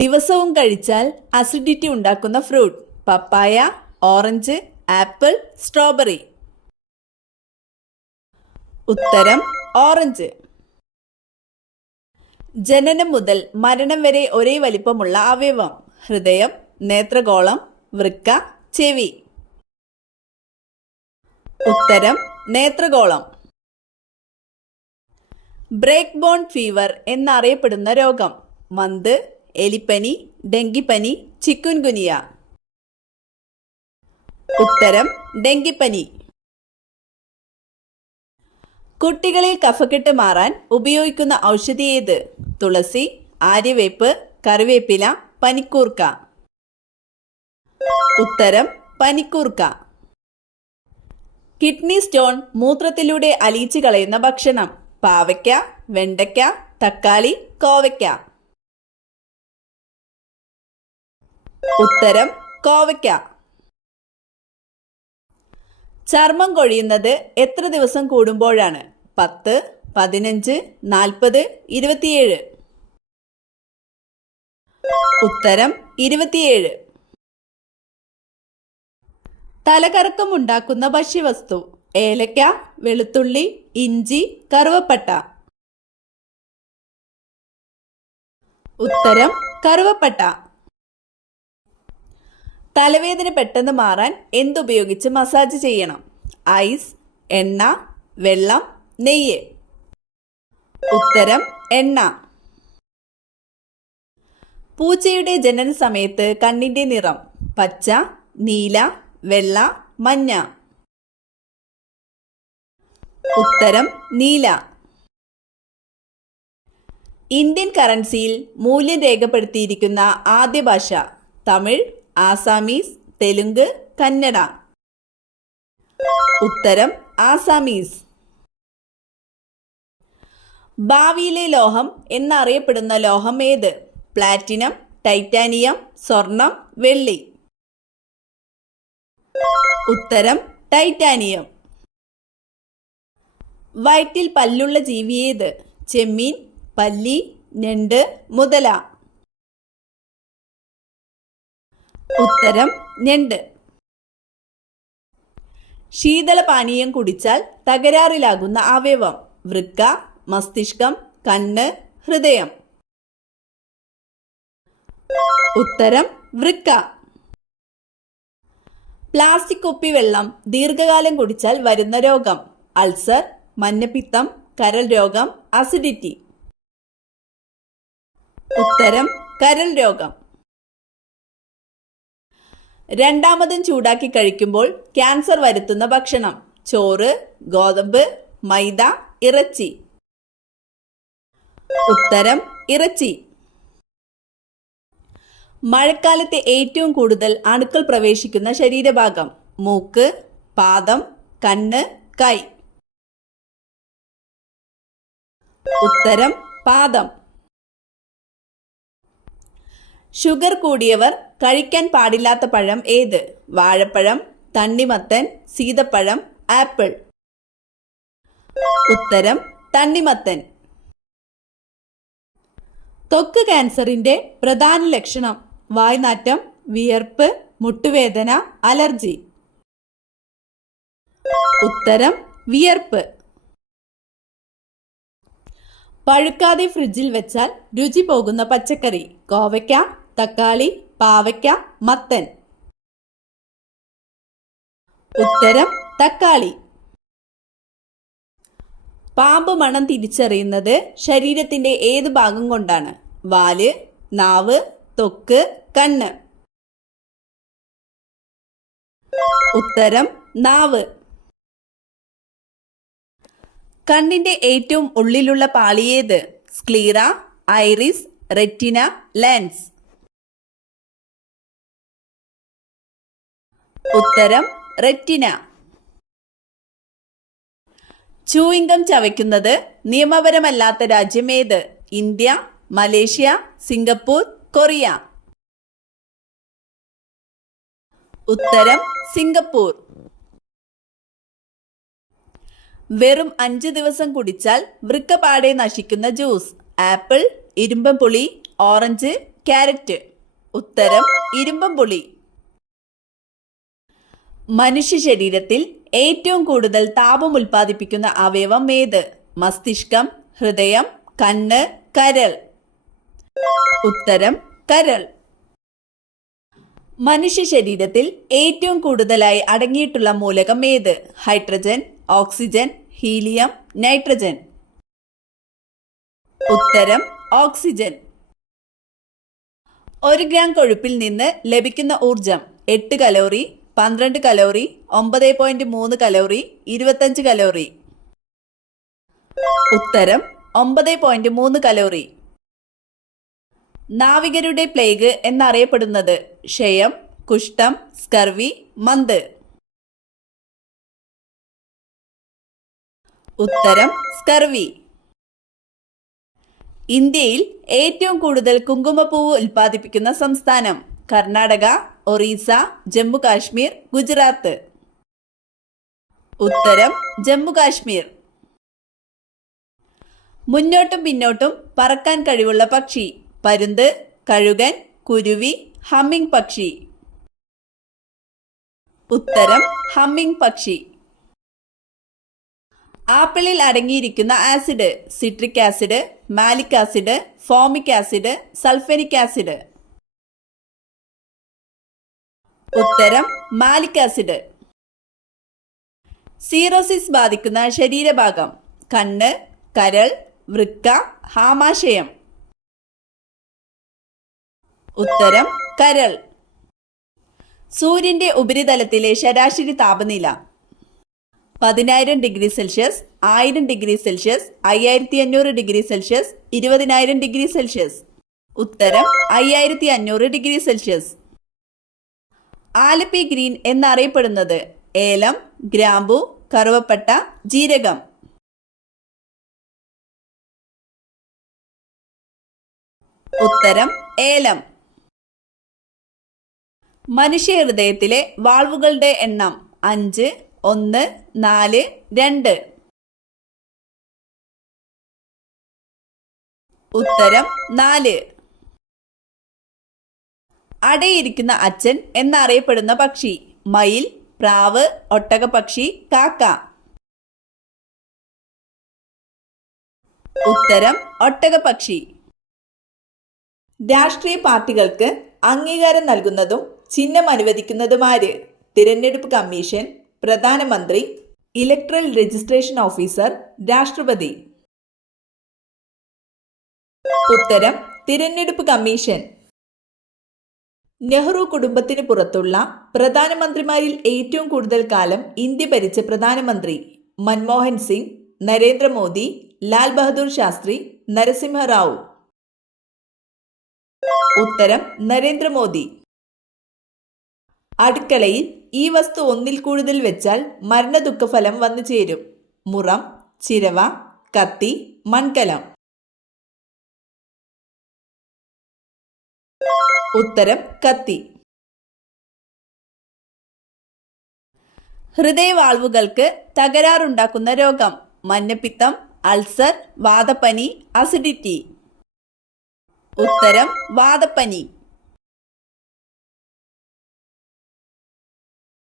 ദിവസവും കഴിച്ചാൽ അസിഡിറ്റി ഉണ്ടാക്കുന്ന ഫ്രൂട്ട്. പപ്പായ, ഓറഞ്ച്, ആപ്പിൾ, സ്ട്രോബെറി. ഉത്തരം ഓറഞ്ച്. ജനനം മുതൽ മരണം വരെ ഒരേ വലിപ്പമുള്ള അവയവം. ഹൃദയം, നേത്രഗോളം, വൃക്ക, ചെവി. ഉത്തരം നേത്രഗോളം. ബ്രേക്ക് ബോൺ ഫീവർ എന്നറിയപ്പെടുന്ന രോഗം. മന്ത്, എലിപ്പനി, ഡെങ്കിപ്പനി, ചിക്കുൻഗുനിയ. ഉത്തരം ഡെങ്കിപ്പനി. കുട്ടികളിൽ കഫക്കെട്ട് മാറാൻ ഉപയോഗിക്കുന്ന ഔഷധി ഏത്? തുളസി, ആര്യവേപ്പ്, കറിവേപ്പില, പനിക്കൂർക്ക. ഉത്തരം പനിക്കൂർക്ക. കിഡ്നി സ്റ്റോൺ മൂത്രത്തിലൂടെ അലിയിച്ചു കളയുന്ന ഭക്ഷണം. പാവയ്ക്ക, വെണ്ടയ്ക്ക, തക്കാളി, കോവയ്ക്ക. ഉത്തരം കോവയ്ക്ക. ചർമ്മം കൊഴിയുന്നത് എത്ര ദിവസം കൂടുമ്പോഴാണ്? 10, 15, 40, 27. ഉത്തരം 27. തലകറക്കം ഉണ്ടാക്കുന്ന ഭക്ഷ്യവസ്തു. ഏലക്ക, വെളുത്തുള്ളി, ഇഞ്ചി, കറുവപ്പട്ട. ഉത്തരം കറുവപ്പട്ട. തലവേദന പെട്ടെന്ന് മാറാൻ എന്തുപയോഗിച്ച് മസാജ് ചെയ്യണം? ഐസ്, എണ്ണ, വെള്ളം, നെയ്യ്. ഉത്തരം എണ്ണ. പൂച്ചയുടെ ജനന സമയത്ത് കണ്ണിന്റെ നിറം. പച്ച, നീല, വെള്ള, മഞ്ഞ. ഉത്തരം നീല. ഇന്ത്യൻ കറൻസിയിൽ മൂല്യം രേഖപ്പെടുത്തിയിരിക്കുന്ന ആദ്യ ഭാഷ. തമിഴ്, ആസാമീസ്, തെലുങ്ക്, കന്നഡ. ഉത്തരം ആസാമീസ്. ഭാവിയിലെ ലോഹം എന്നറിയപ്പെടുന്ന ലോഹം ഏത്? പ്ലാറ്റിനം, ടൈറ്റാനിയം, സ്വർണം, വെള്ളി. ഉത്തരം ടൈറ്റാനിയം. വയറ്റിൽ പല്ലുള്ള ജീവി ഏത്? ചെമ്മീൻ, പല്ലി, ഞണ്ട്, മുതല. ഉത്തരം ഞണ്ട്. ശീതളപാനീയം കുടിച്ചാൽ തകരാറിലാകുന്ന അവയവം. വൃക്ക, മസ്തിഷ്കം, കണ്ണ്, ഹൃദയം. ഉത്തരം വൃക്ക. പ്ലാസ്റ്റിക് കുപ്പിവെള്ളം ദീർഘകാലം കുടിച്ചാൽ വരുന്ന രോഗം. അൾസർ, മഞ്ഞപ്പിത്തം, കരൾ രോഗം, അസിഡിറ്റി. ഉത്തരം കരൾ രോഗം. രണ്ടാമതും ചൂടാക്കി കഴിക്കുമ്പോൾ ക്യാൻസർ വരുത്തുന്ന ഭക്ഷണം. ചോറ്, ഗോതമ്പ്, മൈദ, ഇറച്ചി. ഉത്തരം ഇറച്ചി. മഴക്കാലത്ത് ഏറ്റവും കൂടുതൽ അണുക്കൾ പ്രവേശിക്കുന്ന ശരീരഭാഗം. മൂക്ക്, പാദം, കണ്ണ്, കൈ. ഉത്തരം പാദം. ഷുഗർ കൂടിയവർ കഴിക്കാൻ പാടില്ലാത്ത പഴം ഏത്? വാഴപ്പഴം, തണ്ണിമത്തൻ, സീതപ്പഴം, ആപ്പിൾ. ഉത്തരം തണ്ണിമത്തൻ. ത്വക്ക് ക്യാൻസറിന്റെ പ്രധാന ലക്ഷണം. വായ്നാറ്റം, വിയർപ്പ്, മുട്ടുവേദന, അലർജി. ഉത്തരം വിയർപ്പ്. പഴുക്കാതെ ഫ്രിഡ്ജിൽ വെച്ചാൽ രുചി പോകുന്ന പച്ചക്കറി. കോവയ്ക്ക, തക്കാളി, പാവയ്ക്ക, മത്തൻ. ഉത്തരം തക്കാളി. പാമ്പ് മണം തിരിച്ചറിയുന്നത് ശരീരത്തിന്റെ ഏത് ഭാഗം കൊണ്ടാണ്? വാല്, നാവ്, ത്വക്ക്, കണ്ണ്. ഉത്തരം നാവ്. കണ്ണിന്റെ ഏറ്റവും ഉള്ളിലുള്ള പാളി ഏത്? Sclera, iris, retina, lens. ഉത്തരം റെറ്റിന. ചൂയിംഗം ചവയ്ക്കുന്നത് നിയമപരമല്ലാത്ത രാജ്യം ഏത്? India, Malaysia, Singapore, Korea. ഉത്തരം സിംഗപ്പൂർ. വെറും 5 ദിവസം കുടിച്ചാൽ വൃക്ക പാടെ നശിക്കുന്ന ജ്യൂസ്. ആപ്പിൾ, ഇരുമ്പൻപുളി, ഓറഞ്ച്, ക്യാരറ്റ്. ഉത്തരം ഇരുമ്പംപുളി. മനുഷ്യ ശരീരത്തിൽ ഏറ്റവും കൂടുതൽ താപം ഉൽപ്പാദിപ്പിക്കുന്ന അവയവം ഏത്? മസ്തിഷ്കം, ഹൃദയം, കണ്ണ്, കരൾ. ഉത്തരം കരൾ. മനുഷ്യ ശരീരത്തിൽ ഏറ്റവും കൂടുതലായി അടങ്ങിയിട്ടുള്ള മൂലകം ഏത്? Hydrogen, oxygen, helium, nitrogen. ഉത്തരം ഓക്സിജൻ. 1 ഗ്രാം കൊഴുപ്പിൽ നിന്ന് ലഭിക്കുന്ന ഊർജം 8 കലോറി, 12 കലോറി, 9.3 കലോറി, 25 കലോറി. ഉത്തരം 9.3 കലോറി. നാവികരുടെ പ്ലേഗ് എന്നറിയപ്പെടുന്നത്? ക്ഷയം, കുഷ്ഠം, സ്കർവി, മന്ത്. ഉത്തരം സ്കർവി. ഇന്ത്യയിൽ ഏറ്റവും കൂടുതൽ കുങ്കുമപ്പൂവ് ഉൽപ്പാദിപ്പിക്കുന്ന സംസ്ഥാനം? കർണാടക, ഒറീസ, ജമ്മു കാശ്മീർ, ഗുജറാത്ത്. ഉത്തരം ജമ്മു കാശ്മീർ. മുന്നോട്ടും പിന്നോട്ടും പറക്കാൻ കഴിവുള്ള പക്ഷി? പരുന്ത്, കഴുകൻ, കുരുവി, ഹമ്മിങ് പക്ഷി. ഉത്തരം ഹമ്മിങ് പക്ഷി. ആപ്പിളിൽ അടങ്ങിയിരിക്കുന്ന acid? Citric acid, malic acid, formic acid, sulphonic acid. ഉത്തരം മാലിക് ആസിഡ്. സീറോസിസ് ബാധിക്കുന്ന ശരീരഭാഗം? കണ്ണ്, കരൾ, വൃക്ക, ആമാശയം. ഉത്തരം കരൾ. സൂര്യന്റെ ഉപരിതലത്തിലെ ശരാശരി താപനില? 10,000 degree Celsius, 1000 degree Celsius, 5500 degree Celsius, 20,000 degree Celsius. ഉത്തരം 5500 ഡിഗ്രി സെൽഷ്യസ്. ആലപ്പി ഗ്രീൻ എന്നറിയപ്പെടുന്നത്? ഏലം, ഗ്രാമ്പു, കറുവപ്പട്ട, ജീരകം. ഉത്തരം ഏലം. മനുഷ്യ ഹൃദയത്തിലെ വാൾവുകളുടെ എണ്ണം? 5, 1, 4, 2. ഉത്തരം 4. അടയിരിക്കുന്ന അച്ഛൻ എന്നറിയപ്പെടുന്ന പക്ഷി? മയിൽ, പ്രാവ്, ഒട്ടകപ്പക്ഷി, കാക്ക. ഉത്തരം ഒട്ടകപ്പക്ഷി. രാഷ്ട്രീയ പാർട്ടികൾക്ക് അംഗീകാരം നൽകുന്നതും ചിഹ്നം അനുവദിക്കുന്നതുമാര്? തിരഞ്ഞെടുപ്പ് കമ്മീഷൻ, പ്രധാനമന്ത്രി, ഇലക്ട്രൽ രജിസ്ട്രേഷൻ ഓഫീസർ, രാഷ്ട്രപതി. ഉത്തരം തിരഞ്ഞെടുപ്പ് കമ്മീഷൻ. നെഹ്റു കുടുംബത്തിന് പുറത്തുള്ള പ്രധാനമന്ത്രിമാരിൽ ഏറ്റവും കൂടുതൽ കാലം ഇന്ത്യ ഭരിച്ച പ്രധാനമന്ത്രി? മൻമോഹൻ സിംഗ്, നരേന്ദ്രമോദി, ലാൽ ബഹദൂർ ശാസ്ത്രി, നരസിംഹറാവു. ഉത്തരം നരേന്ദ്രമോദി. അടുക്കളയിൽ ഈ വസ്തു ഒന്നിൽ കൂടുതൽ വെച്ചാൽ മരണദുഃഖഫലം വന്നു ചേരും? മുറം, ചിരവ, കത്തി, മൺകലം. ഉത്തരം കത്തി. ഹൃദയവാൾവുകൾക്ക് തകരാറുണ്ടാക്കുന്ന രോഗം? മഞ്ഞപ്പിത്തം, അൾസർ, വാതപ്പനി, അസിഡിറ്റി. ഉത്തരം വാതപ്പനി.